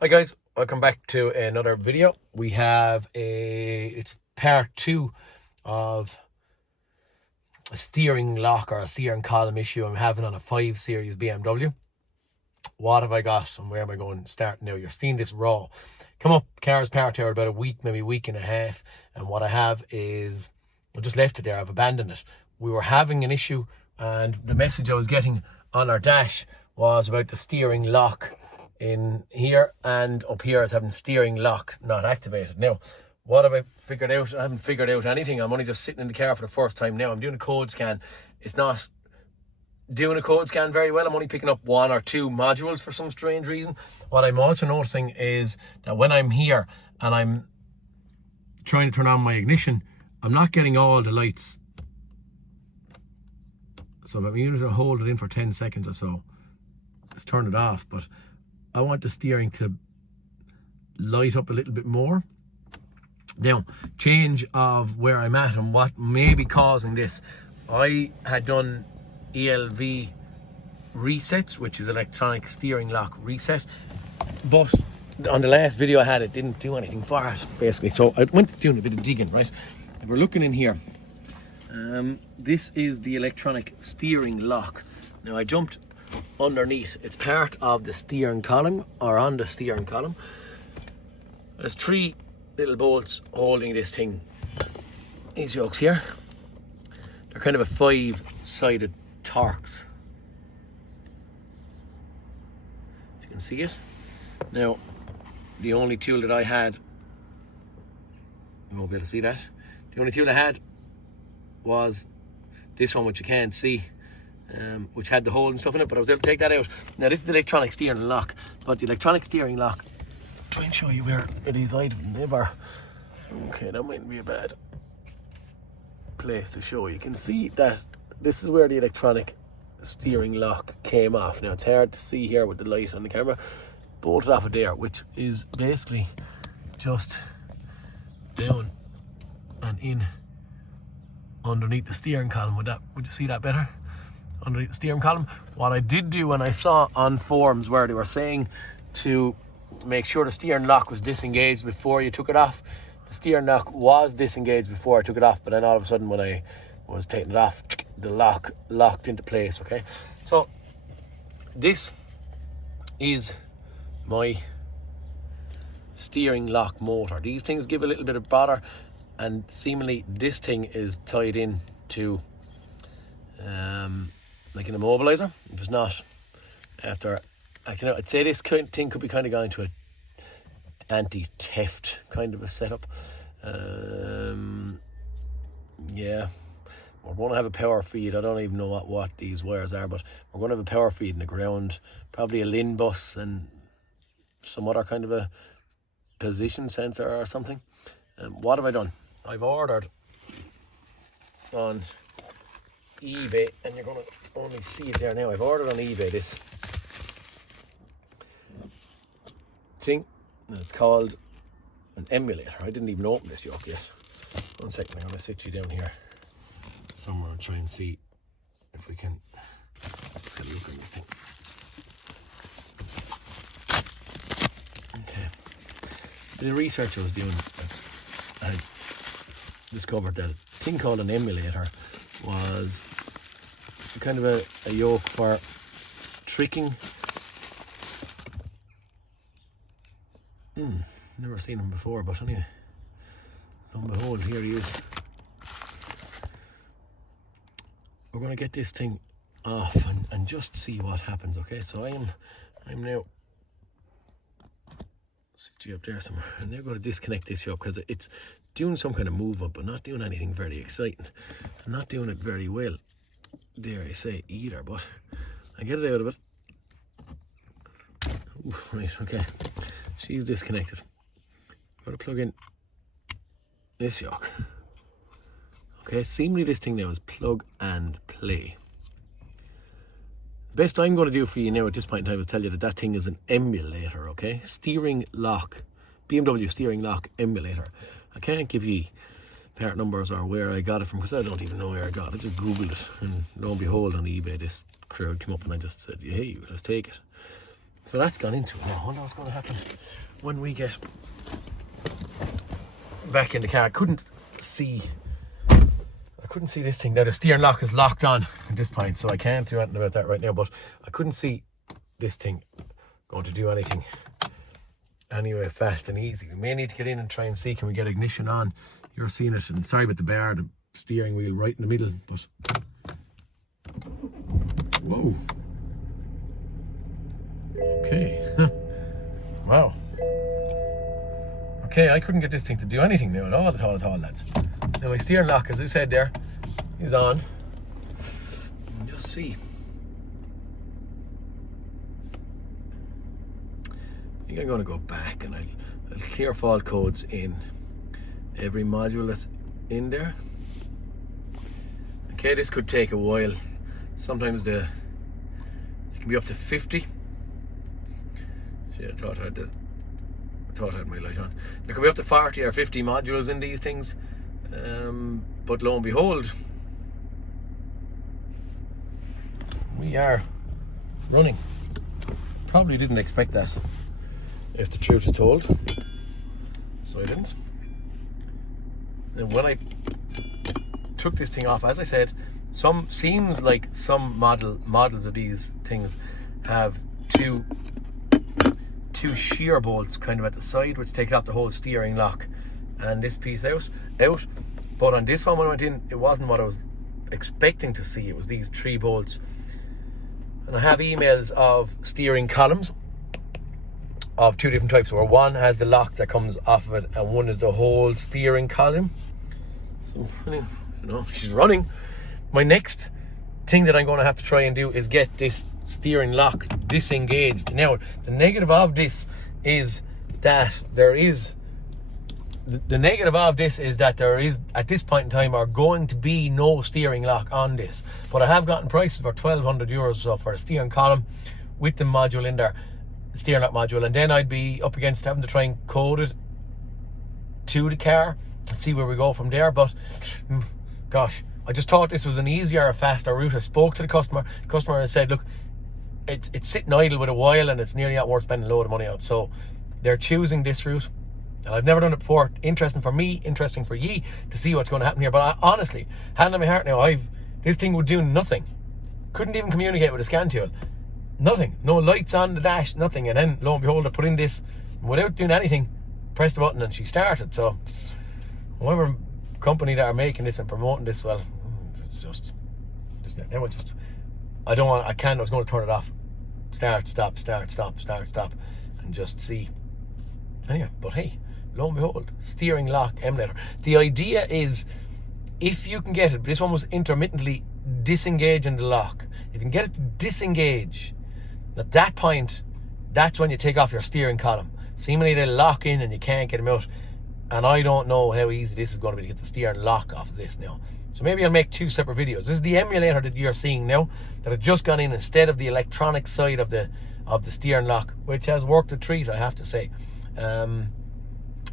Hi guys, welcome back to another video. We have it's part 2 of a steering lock or a steering column issue I'm having on a 5 Series BMW. What have I got and where am I going to start now? You're seeing this raw. Come up, car's parked here about a week, maybe a week and a half, and what I have is, I just left it there, I've abandoned it. We were having an issue and the message I was getting on our dash was about the steering lock in here, and up here is having steering lock not activated. Now, what have I figured out? I haven't figured out anything. I'm only just sitting in the car for the first time now. I'm doing a code scan. It's not doing a code scan very well. I'm only picking up 1 or 2 modules for some strange reason. What I'm also noticing is that when I'm here and I'm trying to turn on my ignition, I'm not getting all the lights. So I'm going to hold it in for 10 seconds or so. Let's turn it off, but I want the steering to light up a little bit more. Now, change of where I'm at and what may be causing this. I had done ELV resets, which is electronic steering lock reset, but on the last video I had, it didn't do anything for it, basically. So I went doing a bit of digging, right? If we're looking in here, this is the electronic steering lock. Now I jumped underneath. It's part of the steering column, or on the steering column. There's 3 little bolts holding this thing. These yokes here, they're kind of a 5-sided Torx, if you can see it. Now, the only tool that I had, you won't be able to see that, the only tool I had was this one, which you can't see, which had the hole and stuff in it, but I was able to take that out. Now this is the electronic steering lock, but the electronic steering lock, try and show you where it is. I've never, okay, that mightn't be a bad place to show. You can see that this is where the electronic steering lock came off. Now it's hard to see here with the light on the camera, bolted off of there, which is basically just down and in underneath the steering column. Would you see that better? Underneath the steering column. What I did do when I saw on forums where they were saying to make sure the steering lock was disengaged before you took it off, the steering lock was disengaged before I took it off, but then all of a sudden when I was taking it off, the lock locked into place. Okay, so this is my steering lock motor. These things give a little bit of bother, and seemingly this thing is tied in to like an immobilizer. If it's not, after, I'd say this thing could be kind of going to a anti-theft kind of a setup. Yeah, we're going to have a power feed. I don't even know what these wires are, but we're going to have a power feed in the ground, probably a LIN bus and some other kind of a position sensor or something. What have I done? I've ordered on eBay, and you're going to only see it there now. I've ordered on eBay this thing, and it's called an emulator. I didn't even open this yoke yet. 1 second, I'm going to sit you down here somewhere and try and see if we can have a look at this thing. Okay. The research I was doing, I discovered that a thing called an emulator was kind of a yoke for tricking. Never seen him before, but anyway, lo and behold, here he is. We're going to get this thing off and just see what happens. Okay, so I'm now, sit you up there somewhere, and they're going to disconnect this yoke because it's doing some kind of movement, but not doing anything very exciting. I'm not doing it very well, dare I say, either, but I get it out of it. Ooh, right, okay, she's disconnected. Got to plug in this yoke. Okay, seemingly this thing now is plug and play. Best I'm going to do for you now at this point in time is tell you that thing is an emulator. Okay, steering lock, BMW steering lock emulator. I can't give you part numbers or where I got it from, because I don't even know where I got it. I just googled it, and lo and behold, on eBay this crowd came up, and I just said, hey, let's take it. So that's gone into it now. I wonder what's going to happen when we get back in the car. I couldn't see this thing. Now the steering lock is locked on at this point, so I can't do anything about that right now, but I couldn't see this thing going to do anything anyway fast and easy. We may need to get in and try and see, can we get ignition on? You're seeing it, and sorry about the bar, the steering wheel right in the middle, but whoa. Okay. Wow. Okay, I couldn't get this thing to do anything now at all, lads. Now my steering lock, as I said there, is on. And just see. I think I'm going to go back and I'll clear fault codes in every module that's in there. Okay, this could take a while. Sometimes it can be up to 50. See, I thought I had my light on. There can be up to 40 or 50 modules in these things, but lo and behold, we are running. Probably didn't expect that, if the truth is told, so I didn't. And when I took this thing off, as I said, seems like some models of these things have two shear bolts kind of at the side, which takes off the whole steering lock and this piece out. But on this one, when I went in, it wasn't what I was expecting to see. It was these 3 bolts. And I have emails of steering columns of 2 different types, where one has the lock that comes off of it and one is the whole steering column. So, you know, she's running. My next thing that I'm going to have to try and do is get this steering lock disengaged. Now, the negative of this is that there is at this point in time are going to be no steering lock on this. But I have gotten prices for €1,200 or so for a steering column with the module in there, the steering lock module, and then I'd be up against having to try and code it to the car and see where we go from there. But gosh, I just thought this was an easier or faster route. I spoke to the customer. The customer has said, look, it's sitting idle with a while and it's nearly not worth spending a load of money on. So they're choosing this route. And I've never done it before. Interesting for me, interesting for ye to see what's going to happen here. But honestly, hand on my heart now, this thing would do nothing. Couldn't even communicate with a scan tool. Nothing. No lights on the dash, nothing. And then, lo and behold, I put in this without doing anything, pressed the button and she started. So, whoever company that are making this and promoting this, well, it's just now I was going to turn it off. Start, stop, and just see. Anyway, but hey, lo and behold, steering lock emulator. The idea is, if you can get it, this one was intermittently disengaging the lock. If you can get it to disengage, at that point, that's when you take off your steering column. Seemingly they lock in and you can't get them out. And I don't know how easy this is going to be to get the steering lock off of this now. So maybe I'll make 2 separate videos. This is the emulator that you're seeing now, that has just gone in instead of the electronic side of the steering lock, which has worked a treat, I have to say.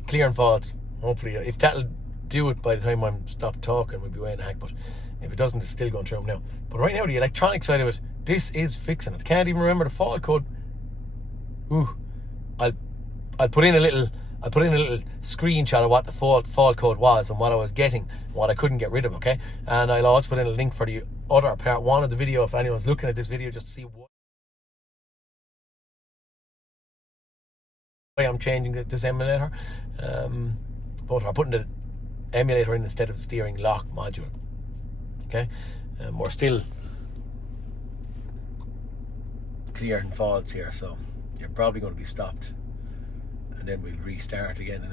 Clearing faults, hopefully. If that'll do it by the time I'm stopped talking, we'll be way in the hack. But if it doesn't, it's still going through them now. But right now, the electronic side of it, this is fixing it. Can't even remember the fault code. Ooh, I'll put in a little screenshot of what the fault code was and what I was getting and what I couldn't get rid of, okay? And I'll also put in a link for the other part 1 of the video if anyone's looking at this video, just to see why I'm changing this emulator. But I'm putting the emulator in instead of the steering lock module, okay? We're still clearing faults here, so you're probably going to be stopped. And then we'll restart again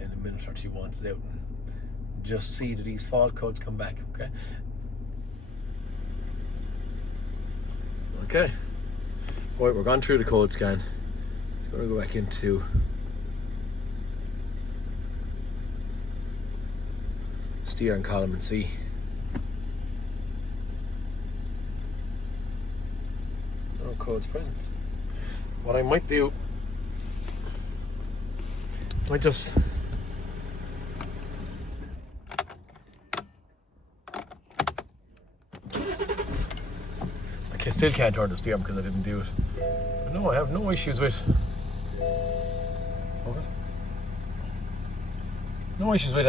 in a minute or 2 once it's out, and just see that these fault codes come back, okay? Okay. Right, we're gone through the code scan. So we're going to go back into steering column and see. No codes present. What I might do, I just still can't turn the steering because I didn't do it. No, I have no issues with. Focus. No issues with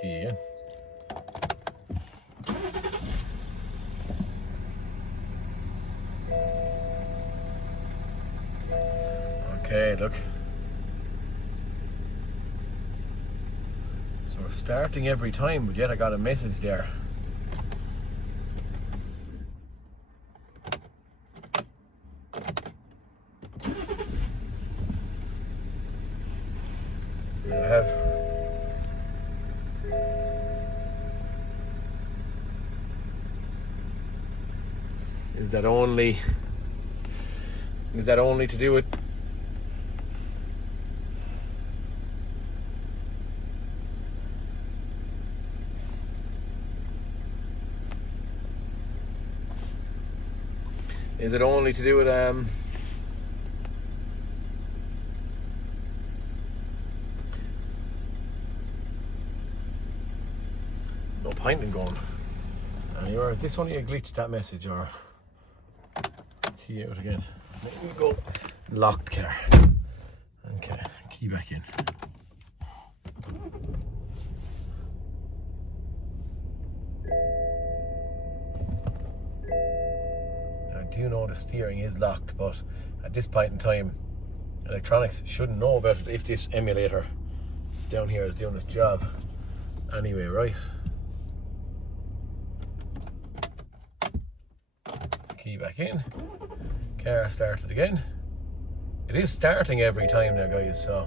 key again. Okay, look. So we're starting every time, but yet I got a message there. I have. Is that only to do with no point in going anywhere? Is this only a glitch, that message, or key out again? Let me go locked car. Okay, key back in. I do know the steering is locked, but at this point in time, electronics shouldn't know about it if this emulator is down here is doing its job. Anyway, right? Key back in. Car started again. It is starting every time now, guys, so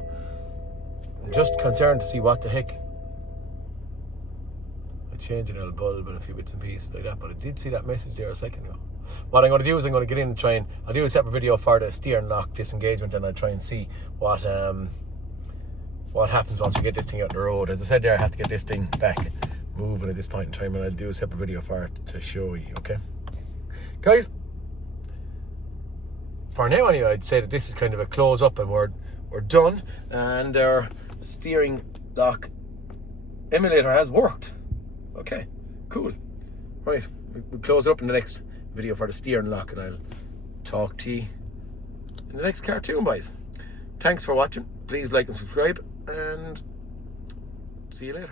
I'm just concerned to see what the heck. I changed a little bulb and a few bits and pieces like that, but I did see that message there a second ago. What I'm going to do is I'm going to get in and try and I'll do a separate video for the steering lock disengagement, and I'll try and see what happens once we get this thing out the road. As I said there, I have to get this thing back moving at this point in time, and I'll do a separate video for it to show you. Okay, guys, for now anyway, I'd say that this is kind of a close up, and we're done, and our steering lock emulator has worked. Okay, cool. Right, we'll close up in the next video for the steering lock, and I'll talk to you in the next cartoon, boys. Thanks for watching. Please like and subscribe, and see you later.